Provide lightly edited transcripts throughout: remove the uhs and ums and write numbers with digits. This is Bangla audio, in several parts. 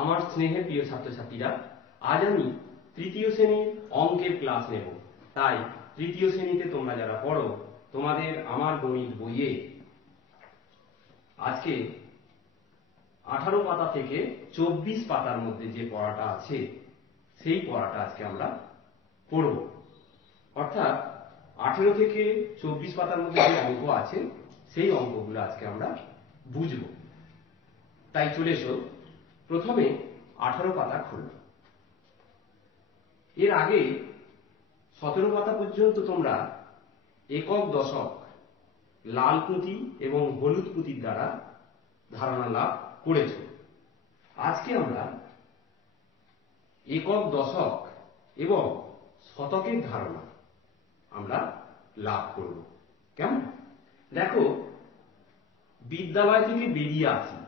আমার স্নেহের প্রিয় ছাত্রছাত্রীরা, আজ আমি তৃতীয় শ্রেণীর অঙ্কের ক্লাস নেব। তাই তৃতীয় শ্রেণীতে তোমরা যারা পড়ো, তোমাদের আমার গণিত বইয়ে আজকে 18 পাতা থেকে 24 পাতার মধ্যে যে পড়াটা আছে সেই পড়াটা আজকে আমরা পড়ব। অর্থাৎ 18 থেকে 24 পাতার মধ্যে যে অঙ্ক আছে সেই অঙ্কগুলো আজকে আমরা বুঝব। তাই চলে এসো, প্রথমে 18 পাতা খুলব। এর আগে 17 পাতা পর্যন্ত তোমরা একক দশক লাল পুঁতি এবং হলুদ পুঁতির দ্বারা ধারণা লাভ করেছ। আজকে আমরা একক দশক এবং শতকের ধারণা আমরা লাভ করব। কেমন? দেখো, বিদ্যালয় থেকে বেরিয়ে আসি।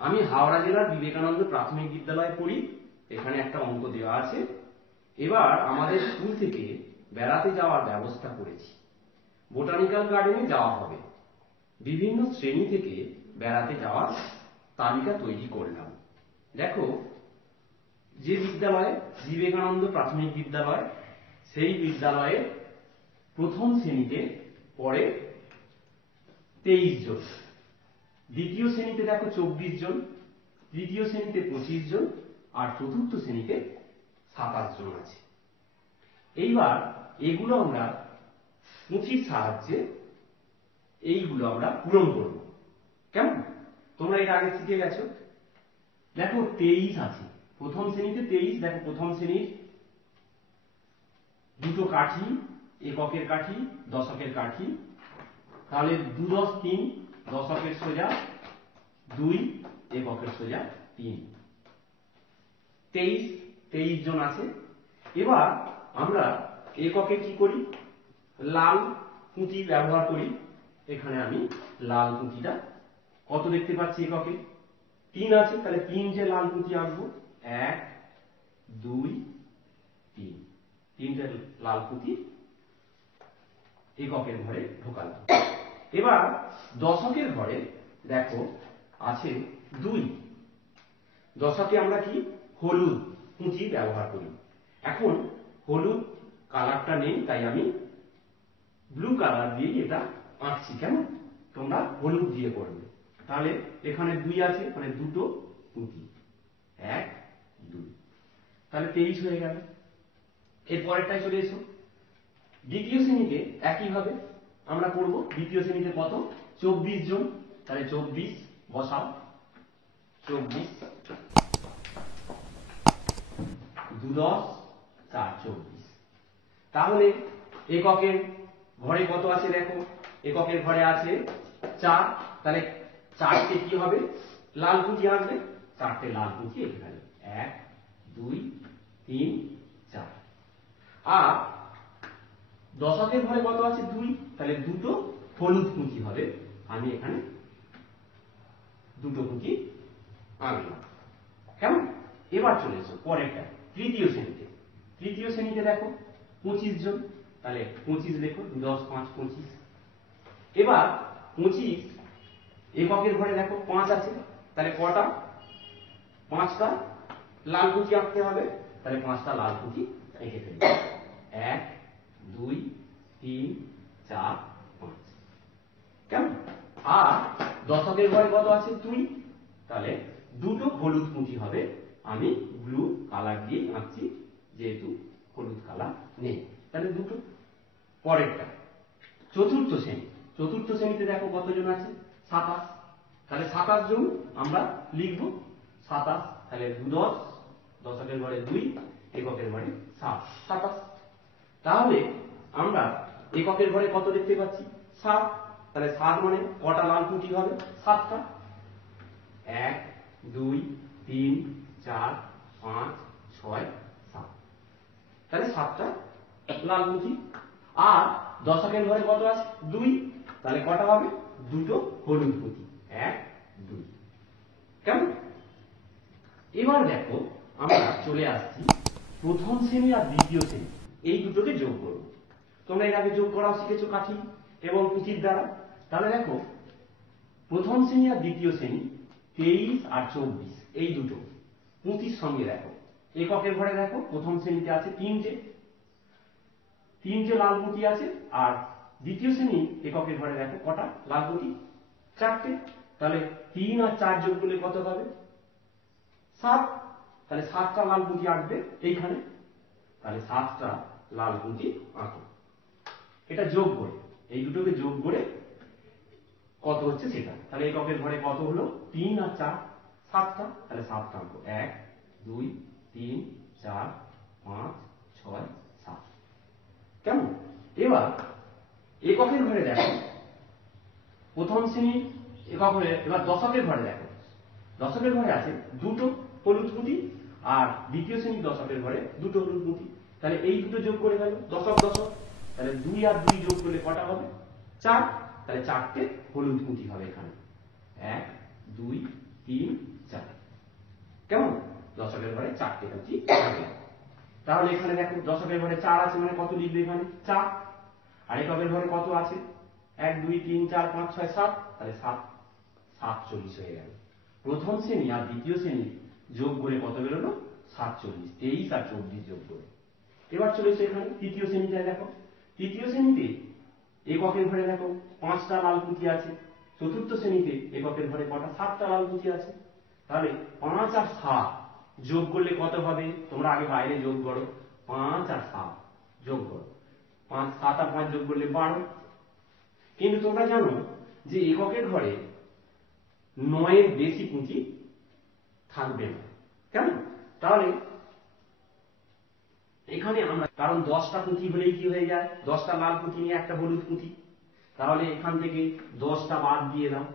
আমি হাওড়া জেলার বিবেকানন্দ প্রাথমিক বিদ্যালয়ে পড়ি। এখানে একটা অঙ্ক দেওয়া আছে। এবার আমাদের স্কুল থেকে বেড়াতে যাওয়ার ব্যবস্থা করেছি। বোটানিক্যাল গার্ডেনে যাওয়া হবে। বিভিন্ন শ্রেণী থেকে বেড়াতে যাওয়ার তালিকা তৈরি করলাম। দেখো, যে বিদ্যালয়ে বিবেকানন্দ প্রাথমিক বিদ্যালয়, সেই বিদ্যালয়ে প্রথম শ্রেণীতে পড়ে 23 জন, দ্বিতীয় শ্রেণীতে দেখো 24 জন, তৃতীয় শ্রেণীতে 25 জন, আর চতুর্থ শ্রেণীতে 27 জন আছে। এইবার এগুলো আমরা পুঁথির সাহায্যে এইগুলো আমরা পূরণ করব। কেমন? তোমরা এর আগে শিখে গেছো। দেখো 23 আছে, প্রথম শ্রেণীতে 23। দেখো, প্রথম শ্রেণীর দুটো কাঠি, এককের কাঠি, দশকের কাঠি। তাহলে 2 10 3, দশকের সোজা 2, এককের সোজা 3। 23 জন আছে। এবার আমরা এককে কি করি? লাল পুঁতি ব্যবহার করি। এখানে আমি লাল পুঁতিটা কত দেখতে পাচ্ছি? এককে 3 আছে, তাহলে 3 যে লাল পুঁতি আঁকবো, 1 2 3, 3টে লাল পুঁতি এককের ঘরে ঢোকালাম। এবার দশকের ঘরে দেখো আছে 2। দশকে আমরা কি হলুদ পুঁতি ব্যবহার করি। এখন হলুদ কালারটা নেই, তাই আমি ব্লু কালার দিয়ে এটা আঁকছি। কেমন? তোমরা হলুদ দিয়ে করবে। তাহলে এখানে 2 আছে, মানে দুটো পুঁতি, 1 2, তাহলে 23 হয়ে গেল। এর পরেরটাই চলে এসো। দ্বিতীয় শ্রেণীতে একইভাবে আমরা করব। দ্বিতীয় শ্রেণীতে কত? 24 জন, তাহলে 24 বসাও। 24 2 10 4 24। তাহলে এককের ঘরে কত আছে? দেখো, এককের ঘরে আছে 4। তাহলে 4টে কি হবে? লাল পুঁতি আঁকবে। 4টে লাল পুঁতি এখানে, 1 2 3 4। আর দশকের ঘরে কত আছে? 2। তাহলে দুটো হলুদ পুঁতি হবে। আমি এখানে দুটো পুঁতি আঁকলাম। কেমন? এবার চলে এসো পরেরটা, তৃতীয় শ্রেণীতে। তৃতীয় শ্রেণীতে দেখো 25 জন, তাহলে 25 লেখো, 2 10 5 25। এবার 25 এককের ঘরে দেখো 5 আছে, তাহলে কটা? 5টা লাল পুঁতি আঁকতে হবে। তাহলে 5টা লাল পুঁতি এঁকে ফেলবে, 1 2 3 4 5। কেমন? আর দশকের ঘরে কত আছে? 2। তাহলে দুটো হলুদ পুঁতি হবে। আমি ব্লু কালার দিয়ে আঁকছি, যেহেতু হলুদ কালার নেই, তাহলে দুটো। পরেরটা চতুর্থ শ্রেণী। চতুর্থ শ্রেণীতে দেখো কতজন আছে? 27। তাহলে 27 জন আমরা লিখব, 27। তাহলে 2 10, দশকের ঘরে 2, এককের ঘরে 7, 27। তাহলে আমরা এককের ঘরে কত দেখতে পাচ্ছি? 7। তাহলে 7 মানে কটা লাল পুঁতি হবে? 7টা। 1 2 3 4 5 6 7। তাহলে 7টা লাল পুঁতি। আর দশকের ঘরে কত আছে? 2। তাহলে কটা হবে? দুটো হলুদ পুঁতি, 1 2। কেমন? এবার দেখো, আমরা চলে আসছি প্রথম শ্রেণী আর দ্বিতীয় শ্রেণী, এই দুটোকে যোগ করব। তোমরা এর আগে যোগ করাও শিখেছো কাঠি এবং পুঁতির দ্বারা। তাহলে দেখো, প্রথম শ্রেণী আর দ্বিতীয় শ্রেণী 23 আর 24 এই দুটো পুঁতির সঙ্গে দেখো এককের ঘরে দেখো প্রথম শ্রেণীতে আছে তিনটে লাল পুঁতি আছে, আর দ্বিতীয় শ্রেণী এককের ঘরে দেখো কটা লাল পুঁতি, 4টে। তাহলে 3 আর 4 যোগ করলে কত হবে? 7। তাহলে 7টা লাল পুঁতি আঁকবে এইখানে, তাহলে 7টা লাল পুঁতি আঁকো। এটা যোগ করে এই দুটোকে যোগ করে কত হচ্ছে সেটা। তাহলে এককের ঘরে কত হলো? 3 আর 4 7টা, তাহলে 7টা আঁকো। 1 2 3 4 5 6 7। কেমন? এবার এককের ঘরে দেখো প্রথম শ্রেণীর একক ঘরে, এবার দশকের ঘরে দেখো দশকের ঘরে আছে দুটো হলুদ পুঁতি, আর দ্বিতীয় শ্রেণীর দশকের ঘরে দুটো হলুদ পুঁতি। তাহলে এই দুটো যোগ করে গেল দশক। তাহলে 2 আর 2 যোগ করলে কটা হবে? 4। তাহলে 4টে হলুদ পুঁতি হবে এখানে, 1 2 3 4। কেমন? দশকের ঘরে 4টে পুঁতি থাকে। তাহলে এখানে দেখো দশকের ঘরে 4 আছে মানে কত লিখবে এখানে? 4। আর এককের ঘরে কত আছে? 1 2 3 4 5 6 7, তাহলে 7 47 হয়ে গেল। প্রথম শ্রেণী আর দ্বিতীয় শ্রেণী যোগ করে কত বেরোলো? 47। 23 আর 24 যোগ করে। এবার চলেছে এখানে তৃতীয় শ্রেণীটায় দেখো তৃতীয় শ্রেণীতে এককের ঘরে দেখো 5টা লাল পুঁতি আছে, চতুর্থ শ্রেণীতে এককের ঘরে কটা? 7টা লাল পুঁতি আছে। তাহলে 5 আর 7 যোগ করলে কত হবে? তোমরা আগে বাইরে যোগ করো, 5 আর 7 যোগ করো, 5 7 আর 5 যোগ করলে 12। কিন্তু তোমরা জানো যে এককের ঘরে 9 এর বেশি পুঁতি থাকবে না। কেন? তাহলে এখানে আমরা, কারণ 10টা পুঁতি হলেই কি হয়ে যায়? 10টা লাল পুঁতি নিয়ে একটা হলুদ পুঁতি, তাহলে এখান থেকে 10টা বাদ দিয়ে দাও।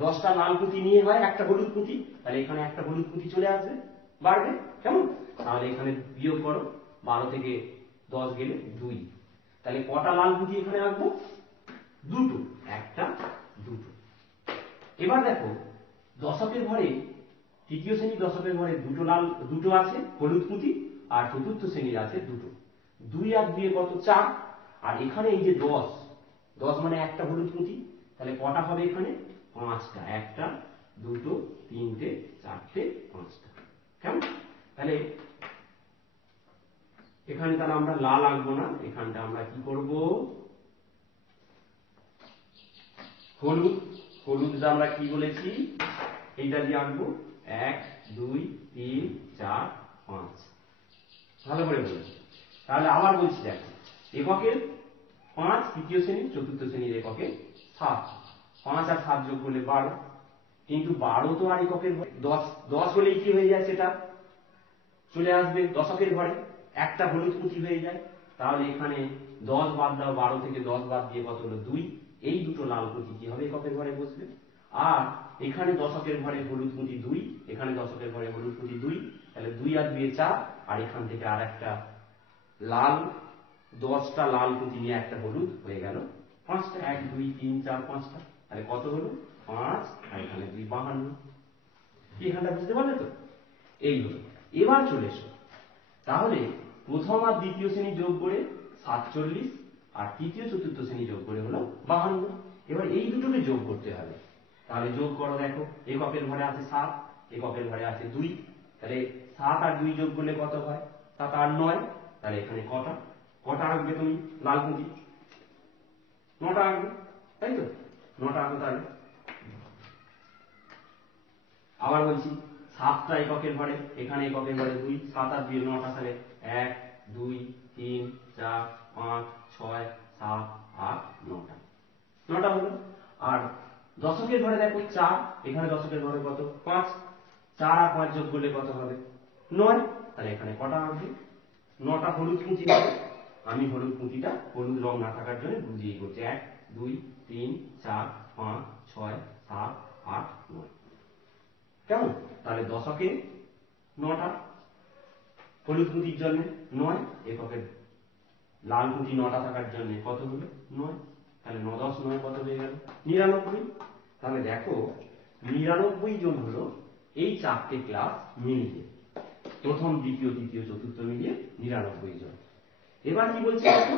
10টা লাল পুঁতি নিয়ে হয় একটা হলুদ পুঁতি, তাহলে এখানে একটা হলুদ পুঁতি চলে আসবে, বাড়বে। কেমন? তাহলে এখানে বিয়োগ করো, 12 থেকে 10 গেলে 2। তাহলে কটা লাল পুঁতি এখানে আঁকবো? দুটো, একটা দুটো। এবার দেখো দশকের ঘরে তৃতীয় শ্রেণীর দশকের ঘরে দুটো আছে হলুদ পুঁতি, আর চতুর্থ শ্রেণীর আছে দুটো। 2 আর 2 কত? 4। আর এখানে এই যে 10 মানে একটা হলুদ পুঁতি, তাহলে কটা হবে এখানে? 5টা। একটা দুটো তিনটে চারটে 5টা। কেমন? তাহলে এখানে তাহলে আমরা লাল আঁকবো না, এখানটা আমরা কি করব? হলুদটা আমরা কি বলেছি? এইটা দিয়ে আঁকবো। 1 2 3 4 5। ভালো করে বলেছি। তাহলে আবার বলছি দেখো এককের 5, তৃতীয় শ্রেণী চতুর্থ শ্রেণীর এককে 7। 5 আর 7 যোগ করলে 12। কিন্তু 12 তো আর এককের 10 হলেই কি হয়ে যায়? সেটা চলে আসবে দশকের ঘরে, একটা হলুদ পুঁতি হয়ে যায়। তাহলে এখানে 10 বাদ দাও, 12 থেকে 10 বাদ দিয়ে কত হলো? 2। এই দুটো লাল পুঁতি কি হবে? এককের ঘরে বসবে। আর এখানে দশকের ঘরে হলুদ পুঁতি 2, এখানে দশকের ঘরে হলুদ পুঁতি 2, তাহলে 2 আর 2 4। আর এখান থেকে আর একটা লাল, 10টা লাল পুঁতি নিয়ে একটা হলুদ হয়ে গেল 5টা। 1 2 3 4 5টা। তাহলে কত হলো? 5 আর এখানে 2 52। এখানটা বুঝতে পারলে তো? এই হলো। এবার চলে এসো, তাহলে প্রথম আর দ্বিতীয় শ্রেণী যোগ করে 47, আর তৃতীয় চতুর্থ শ্রেণী যোগ করে হলো 52। এবার এই দুটোকে যোগ করতে হবে। তাহলে যোগ করো, দেখো এককের ঘরে আছে 7, এককের ঘরে আছে 2, তাহলে 7 আর 2 যোগ করলে কত হয়? 7 আর 9। তাহলে এখানে কটা আঁকবে তুমি লাল পুঁতি? 9টা আঁকবে, তাই তো? 9টা আঁকো তাহলে। আবার বলছি 7টা এককের ঘরে, এখানে এককের ঘরে 2, 7 আর 2 9টা, তাহলে 1 2 3 4 5 6 7 8 9টা হলো। আর দশকের ঘরে দেখো 4, এখানে দশকের ঘরে কত? 5। 4 আর 5 যোগ করলে কত হবে? 9। তাহলে এখানে কটা আসবে? 9টা হলুদ পুঁতি হবে। আমি হলুদ পুঁতিটা হলুদ রং না থাকার জন্য বুঝিয়ে করছি। 1 2 3 4 5 6 7 8 9। কেমন? তাহলে দশকে 9টা হলুদ পুঁতির জন্য 9, এককের লাল পুঁতি 9টা থাকার জন্য কত হলো? 9। তাহলে 9 10 9 কত হয়ে গেল? 99। তাহলে দেখো 99 জন হলো এই 4টে ক্লাস মিলিয়ে, প্রথম দ্বিতীয় তৃতীয় চতুর্থ মিলিয়ে 99 জন। এবার কি বলছে দেখো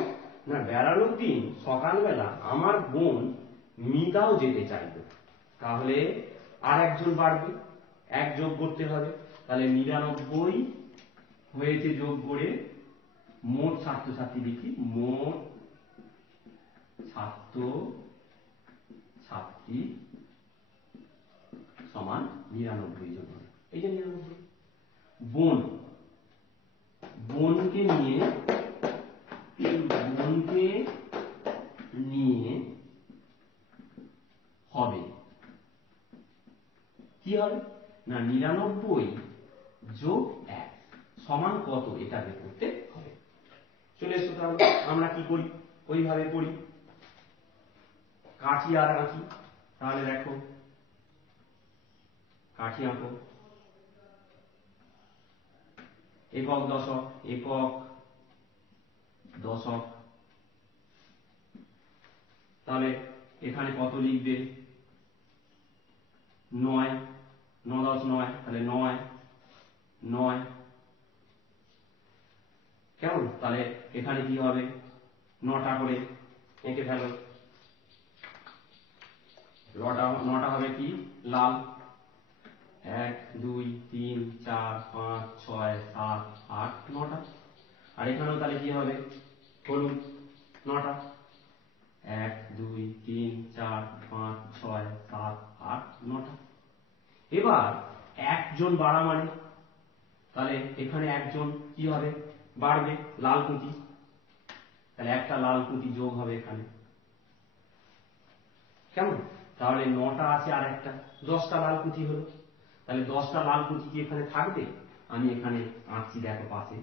না, বেড়ানোর দিন সকালবেলা আমার বোন মিতাও যেতে চাইবে। তাহলে আর একজন বাড়বে, এক যোগ করতে হবে, তাহলে 99 হয়েছে যোগ করে মোট ছাত্রছাত্রী লিখি, মোট ছাত্রছাত্রী সমান 99 জন হবে। এই যে 99। বোনকে নিয়ে হবে কি হবে না 99 যোগ 1 সমান কত, এটা বের করতে হবে। চলে এসো, তাহলে আমরা কি করি, ওইভাবে করি, কাঠি আর আঁকি। তাহলে দেখো, কাঠি আঁকো, একক দশক, একক দশক। তাহলে এখানে কত লিখবে, 9, 9 10 9, তাহলে 9 9 কেমন। তাহলে এখানে কি হবে, 9টা করে এঁকে ফেলো, 9টা হবে কি লাল, 1 2 3 4 5 6 7 8 9টা। আর এখানেও তাহলে কি হবে, হলুদ 9টা, 1 2 3 4 5 6 7 8 9টা। এবার একজন বাড়া মানে, তাহলে এখানে একজন কি হবে, বাড়বে, লাল কুঁতি, তাহলে একটা লাল কুঁতি যোগ হবে এখানে, কেমন। তাহলে 9টা আছে আর একটা, 10টা লাল কুঁতি হলো। তাহলে 10টা লাল কুঁতি কি এখানে থাকবে, আমি এখানে আঁকছি, দেখো পাশে।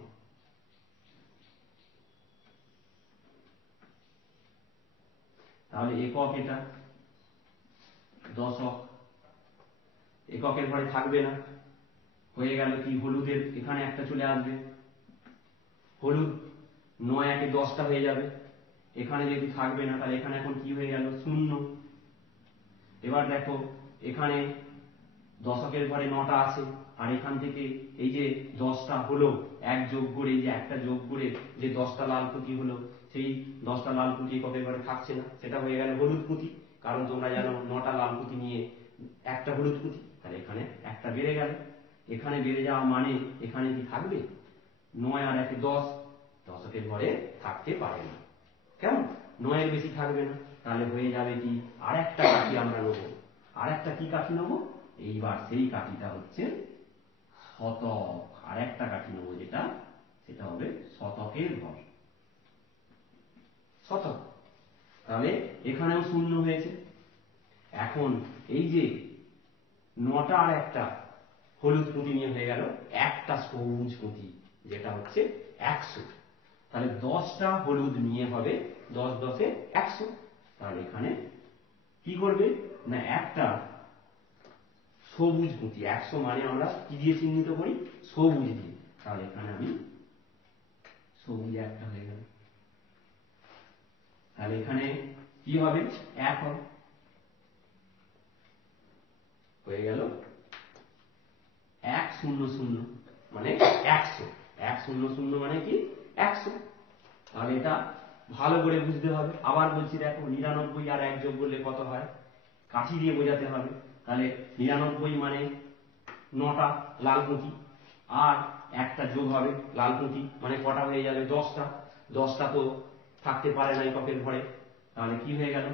তাহলে একক, এটা দশক, এককের ঘরে থাকবে না, হয়ে গেল কি হলুদের এখানে একটা চলে আসবে, হলুদ 9 1 10টা হয়ে যাবে, এখানে যদি থাকবে না, তাহলে এখানে এখন কি হয়ে গেল, 0। এবার দেখো এখানে দশকের ঘরে 9টা আছে, আর এখান থেকে এই যে 10টা হলো, এক যোগ করে, এই যে একটা যোগ করে যে 10টা লাল কুঁতি হলো, সেই 10টা লাল কুঁতি এককের ঘরে থাকছে না, সেটা হয়ে গেল হলুদ কুঁতি। কারণ তোমরা জানো 9টা লাল কুঁতি নিয়ে একটা হলুদ কুঁতি, তাহলে এখানে একটা বেড়ে গেল। এখানে বেড়ে যাওয়া মানে এখানে কি থাকবে, 9 আর 1 10, দশকের ঘরে থাকতে পারে না, কেমন, 9 এর বেশি থাকবে না। তাহলে হয়ে যাবে কি, আর একটা কাঠি আমরা নেবো, আর একটা কি কাঠি নেবো, এইবার সেই কাঠিটা হচ্ছে শতক। আর একটা কাঠি নেবো যেটা, সেটা হবে শতকের ঘর, শতক। তাহলে এখানেও 0 হয়েছে। এখন এই যে 9টা আর একটা হলুদ পুঁতি নিয়ে হয়ে গেল একটা সবুজ পুঁতি, যেটা হচ্ছে 100। তাহলে 10টা হলুদ নিয়ে হবে 10 10 100। তাহলে এখানে কি করবে না, একটা সবুজ পুঁতি, 100 মানে আমরা কি দিয়ে চিহ্নিত করি, সবুজ দিয়ে। তাহলে এখানে আমি সবুজ একটা হয়ে গেল। তাহলে এখানে কি হবে, 1 হবে, হয়ে গেল 1 0 0 মানে 100, 1 0 0 মানে কি 100। তাহলে এটা ভালো করে বুঝতে হবে। আবার বলছি দেখো, 99 আর 1 যোগ করলে কত হয়, কাঠি দিয়ে বোঝাতে হবে। তাহলে 99 মানে 9টা লাল পুঁতি, আর একটা যোগ হবে লাল পুঁতি, মানে কটা হয়ে যাবে, 10টা। 10টা তো থাকতে পারে না এককের ঘরে, তাহলে কি হয়ে গেল,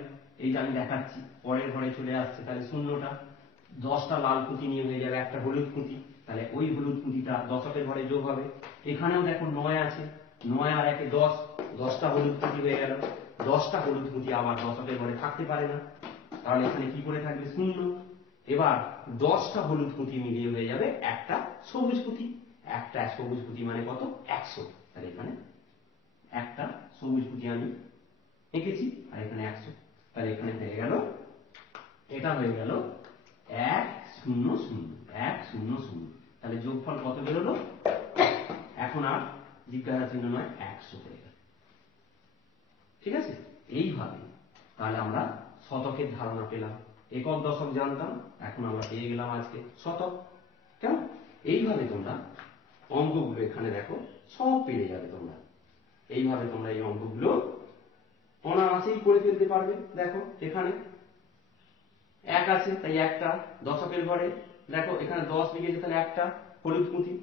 এই যে আমি দেখাচ্ছি পরের ঘরে চলে আসছে, তাহলে 0টা, 10টা লাল পুঁতি নিয়ে হয়ে যাবে একটা হলুদ পুঁতি, তাহলে ওই হলুদ পুঁতিটা দশকের ঘরে যোগ হবে। এখানেও দেখো 9 আছে, 9 আর 1 10, 10টা হলুদ পুঁতি হয়ে গেল। 10টা হলুদ পুঁতি আবার দশকের ঘরে থাকতে পারে না, তাহলে এখানে কি করে থাকবে, 0। এবার 10টা হলুদ পুঁতি মিলিয়ে হয়ে যাবে একটা সবুজ পুঁতি, একটা সবুজ পুঁতি মানে কত, 100। তাহলে এখানে একটা সবুজ পুঁতি আমি এঁকেছি, আর এখানে 100। তাহলে এখানে হয়ে গেল, এটা হয়ে গেল 1 0 0 1 0 0। তাহলে যোগফল কত বেরোলো, এখন আর জিজ্ঞাসা চিহ্ন নয়, 100 হয়ে গেল। ঠিক আছে, এইভাবে তাহলে আমরা শতকের ধারণা পেলাম। একক দশক জানতাম, এখন আমরা পেয়ে গেলাম আজকে শতক। কেমন, এইভাবে তোমরা অঙ্কগুলো এখানে দেখো সব পেরে যাবে তোমরা। এইভাবে তোমরা এই অঙ্কগুলো অনায়াসেই করে ফেলতে পারবে। দেখো এখানে এক আছে তাই একটা, দশকের ঘরে দেখো এখানে 10 লিখেছে তাহলে একটা হলুদ পুঁতি,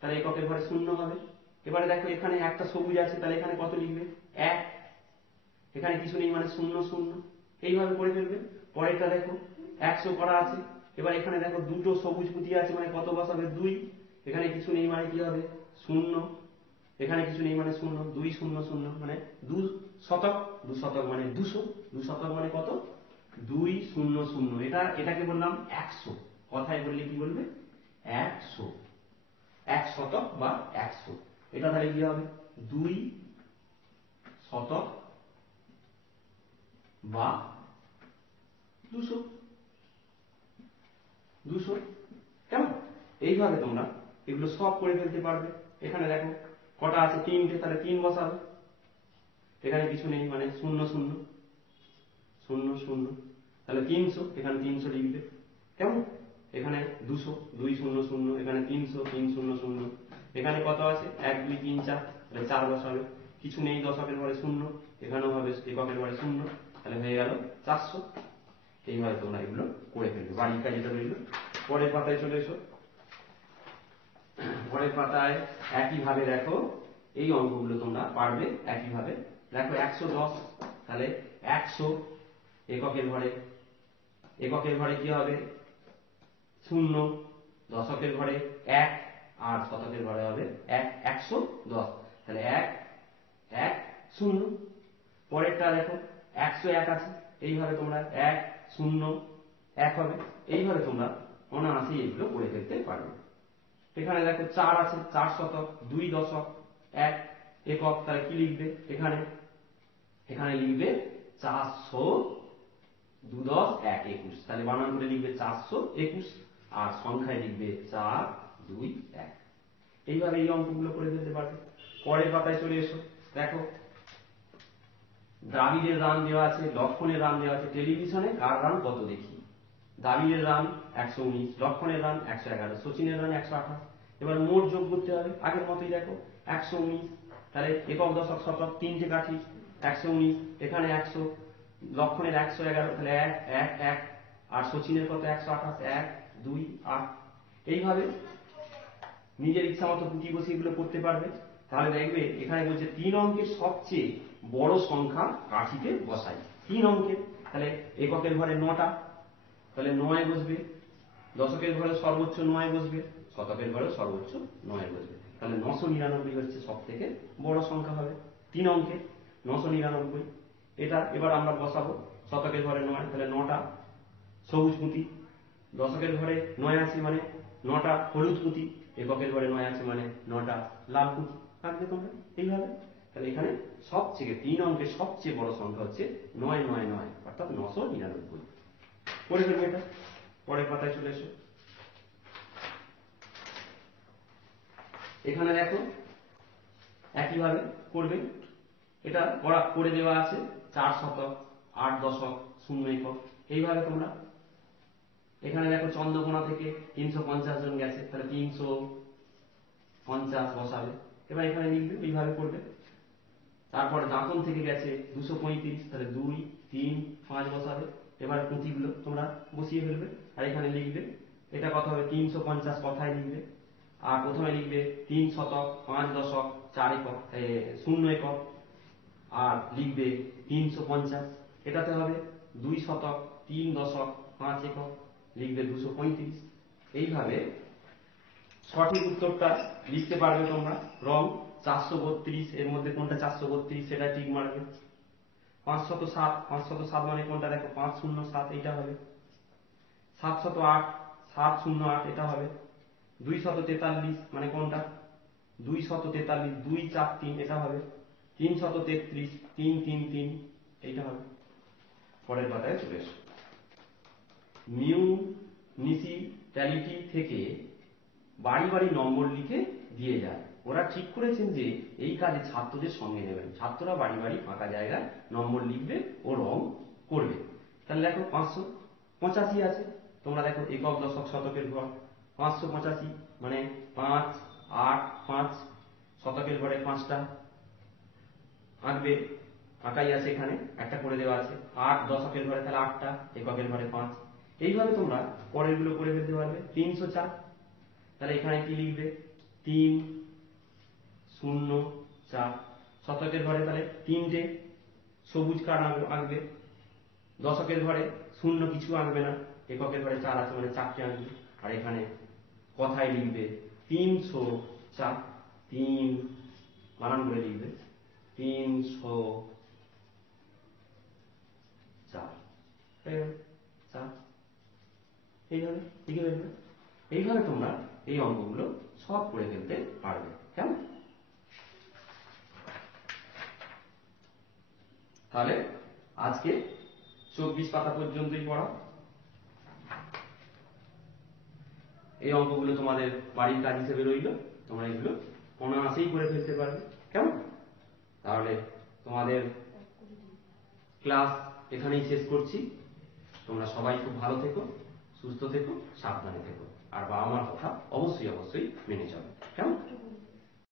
তাহলে এককের ঘরে 0 হবে। এবারে দেখো এখানে একটা সবুজ আছে তাহলে এখানে কত লিখবে 1, এখানে কিছু নেই মানে 0 0, এইভাবে করে ফেলবে। পরেরটা দেখো 100 করা আছে, এবার এখানে দেখো দুটো সবুজ পুঁতি আছে মানে কত বসাবে 2, এখানে কিছু নেই মানে কি হবে 0, এখানে কিছু নেই মানে 0, 2 0 0 মানে 2 শতক, 2 শতক মানে 200, 2 শতক মানে কত 2 0 0, এটাকে বললাম 100, কথায় বললে কি বলবে 100, 1 শতক বা 100, এটা তাহলে কি হবে 2 শতক বা 200, 200, কেমন? এইভাবে তোমরা এগুলো সব করে ফেলতে পারবে। এখানে দেখো কটা আছে 3টে, তাহলে 3 বসাবে, এখানে কিছু নেই মানে 0 0 0 0, তাহলে 300, এখানে 300 লিখবে, কেমন? এখানে 200 2 0 0, এখানে 300 3 0 0, এখানে কত আছে 1 2 3 4, তাহলে 4 বসাবে, কিছু নেই দশকের ঘরে 0, এখানেও হবে এককের ঘরে 0, তাহলে হয়ে গেল 400। এইভাবে তোমরা এগুলো করে ফেলবে, বাড়ির কাজ এটা রইল। পরের পাতায় চলে এসো। পরের পাতায় একইভাবে দেখো এই অঙ্কগুলো তোমরা পারবে একইভাবে। দেখো 110, তাহলে 100 এককের ঘরে, এককের ঘরে কি হবে 0, দশকের ঘরে 1, আর শতকের ঘরে হবে 1, 110, তাহলে 1 1 0। পরেরটা দেখো 101 আছে, এইভাবে তোমরা 1 0 1 হবে, এইভাবে তোমরা অনায়াসেই এগুলো করে ফেলতে পারবে। এখানে দেখো 4 আছে, 4 শতক, 2 দশক, 1 একক, তাহলে কি লিখবে এখানে, এখানে লিখবে 400, 2 10 1 21, তাহলে বানান করে লিখবে 421, আর সংখ্যায় লিখবে 4 2 1। এইভাবে এই অঙ্কগুলো করে ফেলতে পারবে। পরের পাতায় চলে এসো। দেখো দ্রাবিড়ের রান দেওয়া আছে, লক্ষণের রান দেওয়া আছে, টেলিভিশনে কার রান কত দেখি। দ্রাবিড়ের রান 119, লক্ষণের রান 111, সচিনের রান 128। এবার মোট যোগ করতে হবে আগের মতোই, দেখো 119, তাহলে একক দশক শতক 3টে কাঠি 119, এখানে 100, লক্ষণের 111, তাহলে 1 1 1, আর সচিনের কত 128, 1 2 8। এইভাবে নিজের ইচ্ছা মতো পুঁতি বসিয়ে এগুলো করতে পারবে। তাহলে দেখবে এখানে বলছে 3 অঙ্কের সবচেয়ে বড় সংখ্যা কাঠিতে বসাই, 3 অঙ্কের, তাহলে এককের ঘরে 9টা, তাহলে 9 বসবে, দশকের ঘরে সর্বোচ্চ 9 বসবে, শতকের ঘরে সর্বোচ্চ 9 বসবে, তাহলে 999 হচ্ছে সব থেকে বড় সংখ্যা হবে 3 অঙ্কের, 999। এটা এবার আমরা বসাবো, শতকের ঘরে 9, তাহলে 9টা সবুজ পুঁতি, দশকের ঘরে 9 আছে মানে 9টা হলুদ পুঁতি, এককের ঘরে 9 আছে মানে 9টা লাল পুঁতি, থাকবে তোমরা এইভাবে। তাহলে এখানে সবচেয়ে 3 অঙ্কের সবচেয়ে বড় সংখ্যা হচ্ছে 999, অর্থাৎ 999। করে ফেলবে এটা। পরের পাতায় চলে এসো। এখানে দেখো একইভাবে করবে, এটা করে দেওয়া আছে 4 শতক, 8 দশক, 0 একক, এইভাবে তোমরা। এখানে দেখো চন্দ্রকোনা থেকে 350 জন গেছে, তাহলে 350 বসাবে, এবার এখানে লিখবে, এইভাবে করবে। তারপরে দাঁতন থেকে গেছে 235, তাহলে 2 3 5 বসাবে, এবার পুঁতিগুলো তোমরা বসিয়ে ফেলবে, আর এখানে লিখবে এটা কত হবে 350, কথায় লিখবে, আর প্রথমে লিখবে 3 শতক, 5 দশক, 4 একক 0 একক, আর লিখবে 350, এটাতে হবে 2 শতক, 3 দশক, 5 একক, লিখবে 235। এইভাবে সঠিক উত্তরটা লিখতে পারবে তোমরা। রং 432, এর মধ্যে কোনটা 432 সেটা টিক মারবে। 507, 507 মানে কোনটা দেখো 507, এটা হবে। 708, 708 এটা হবে। 243 মানে কোনটা 243, 243 এটা হবে। 333, 333 এইটা হবে। পরের পাতায় চলে এসো। মিউনিসিপ্যালিটি থেকে বাড়ি বাড়ি নম্বর লিখে দিয়ে যায়, ওরা ঠিক করেছেন যে এই কাজে ছাত্রদের সঙ্গে নেবেন, ছাত্ররা বাড়ি বাড়ি ফাঁকা জায়গায় নম্বর লিখবে ও রং করবে। তাহলে দেখো 585 আছে, তোমরা দেখো একক দশক শতকের ঘর 585 মানে 5 8 5, শতকের ঘরে 5টা আঁকবে, আঁকাই আছে, এখানে একটা করে দেওয়া আছে। 8 দশকের ঘরে তাহলে 8টা, এককের ঘরে 5, এইভাবে তোমরা পরের গুলো করে ফেলতে পারবে। 304, তাহলে এখানে কি লিখবে? 3 0 4। শতকের ঘরে তাহলে 3টে সবুজ কার্ড আঁকবে। দশকের ঘরে শূন্য কিছু আঁকবে না, এককের ঘরে 4 আছে মানে 4টে আঁকবে। আর এখানে কথায় লিখবে 304, 3 বানান করে লিখবে 304, 4। এইভাবে লিখে ফেলবে। এইভাবে তোমরা এই অঙ্কগুলো সব করে ফেলতে পারবে। কেমন? তাহলে আজকে 24 পাতা পর্যন্তই পড়া। এই অঙ্কগুলো তোমাদের বাড়ির কাজ হিসেবে রইল, তোমরা এগুলো অনায়াসেই করে ফেলতে পারবে। কেমন? তাহলে তোমাদের ক্লাস এখানেই শেষ করছি। তোমরা সবাই খুব ভালো থেকো, সুস্থ থেকো, সাবধানে থেকো, আর বাবা মার কথা অবশ্যই মেনে চলো। কেমন?